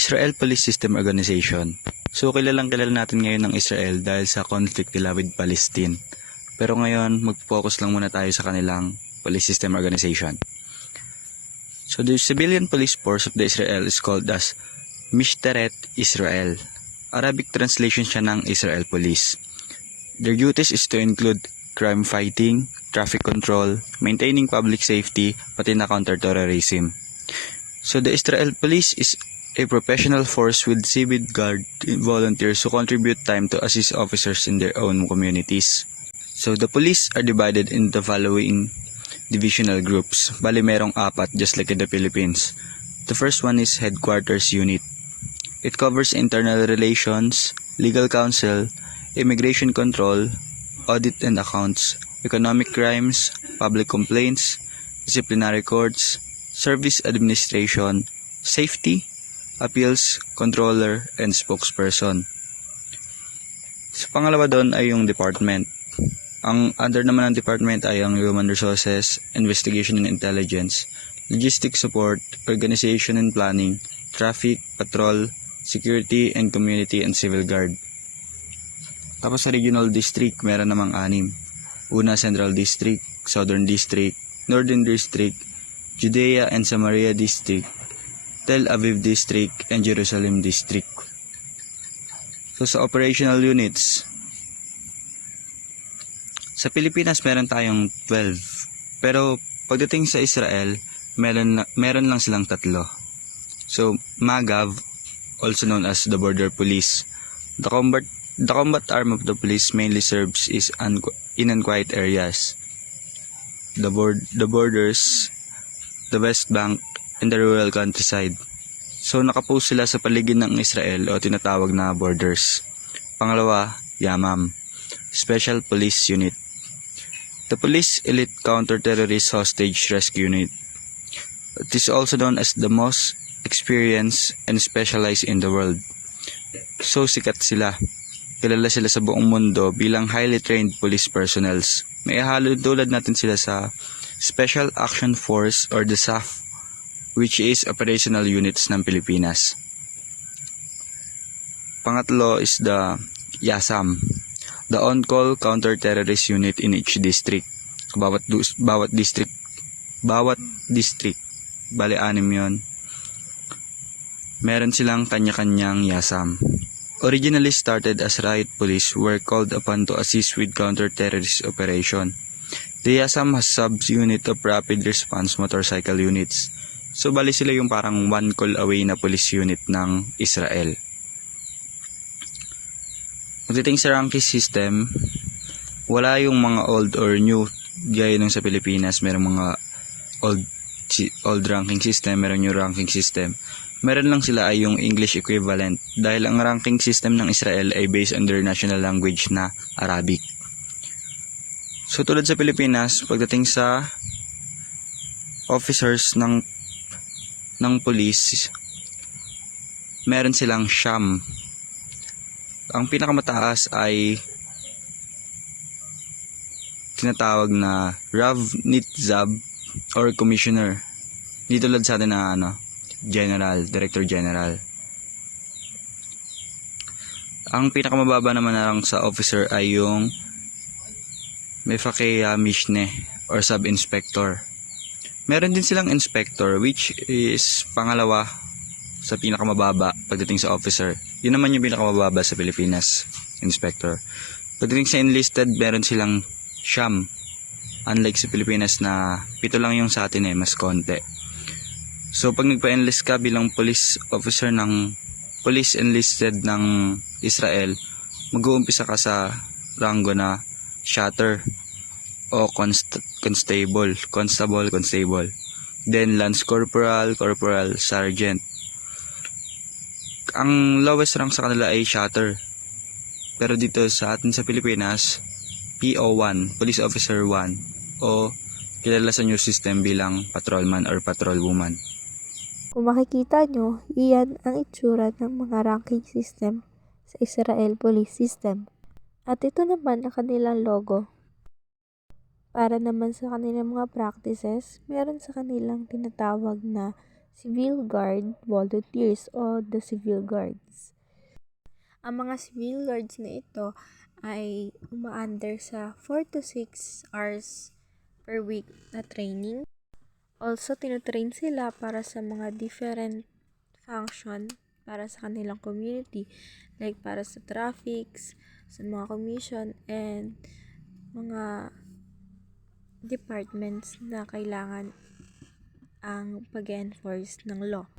Israel Police System Organization. So kilalang kilala natin ngayon ng Israel dahil sa conflict nila with Palestine. Pero ngayon, mag-focus lang muna tayo sa kanilang police system organization. So the civilian police force of the Israel is called as Mishteret Israel. Arabic translation siya ng Israel Police. Their duties is to include crime fighting, traffic control, maintaining public safety, pati na counter-terrorism. So the Israel Police is a professional force with civil guard volunteers who contribute time to assist officers in their own communities. So the police are divided into the following divisional groups. Bali merong 4 just like in the Philippines. The first one is Headquarters Unit. It covers internal relations, legal counsel, immigration control, audit and accounts, economic crimes, public complaints, disciplinary courts, service administration, safety, appeals, controller, and spokesperson. Sa pangalawa doon ay yung department. Ang under naman ng department ay ang human resources, investigation and intelligence, logistics support, organization and planning, traffic, patrol, security and community and civil guard. Tapos sa regional district, meron namang 6. Una, Central District, Southern District, Northern District, Judea and Samaria District, Tel Aviv District, and Jerusalem District. So sa operational units, sa Pilipinas meron tayong 12. Pero pagdating sa Israel, meron lang silang 3. So MAGAV, also known as the Border Police. The combat arm of the police mainly serves in unquiet areas. The borders, the West Bank, and the rural countryside. So nakapost sila sa paligid ng Israel o tinatawag na borders. Pangalawa, YAMAM, Special Police Unit. The Police Elite Counter-Terrorist Hostage Rescue Unit. It is also known as the most experienced and specialized in the world. So sikat sila. Kilala sila sa buong mundo bilang highly trained police personnels. May ihalulad natin sila sa Special Action Force or the SAF, which is operational units ng Pilipinas. Pangatlo is the YASAM, the On-Call Counter-Terrorist Unit in each district. Bawat district, bali 6 yon. Meron silang kanya-kanyang YASAM. Originally started as riot police who were called upon to assist with counter-terrorist operation. The YASAM has sub-unit of rapid response motorcycle units. So bali sila yung parang one call away na police unit ng Israel. Pagdating sa ranking system, wala yung mga old or new gaya nung sa Pilipinas. Merong mga old ranking system, meron new ranking system. Meron lang sila ay yung English equivalent dahil ang ranking system ng Israel ay based on their national language na Arabic. So tulad sa Pilipinas, pagdating sa officers ng police, meron silang Sham. Ang pinakamataas ay tinatawag na Rav Nitzab or Commissioner. Dito tulad sa atin na General, Director General. Ang pinakamababa naman na lang sa officer ay yung Mefakeh Mishne or Sub-Inspector. Meron din silang inspector which is pangalawa sa pinakamababa pagdating sa officer. Yun naman yung pinakamababa sa Pilipinas, inspector. Pagdating sa enlisted, meron silang Sham. Unlike sa Pilipinas na 7 lang yung sa atin mas konti. So pag nagpa-enlist ka bilang police officer ng police enlisted ng Israel, mag-uumpisa ka sa rango na shatter o constable. Then lance corporal, sergeant. Ang lowest rank sa kanila ay shatter. Pero dito sa atin sa Pilipinas, PO1, Police Officer 1 o kilala sa new system bilang patrolman or patrolwoman. Kung makikita nyo, iyan ang itsura ng mga ranking system sa Israel Police System. At ito naman ang kanilang logo. Para naman sa kanilang mga practices, meron sa kanilang tinatawag na civil guard volunteers o the civil guards. Ang mga civil guards na ito ay uma-under sa 4 to 6 hours per week na training. Also, tinutrain sila para sa mga different function para sa kanilang community, like para sa traffics, sa mga commission, and mga departments na kailangan ang pag-enforce ng law.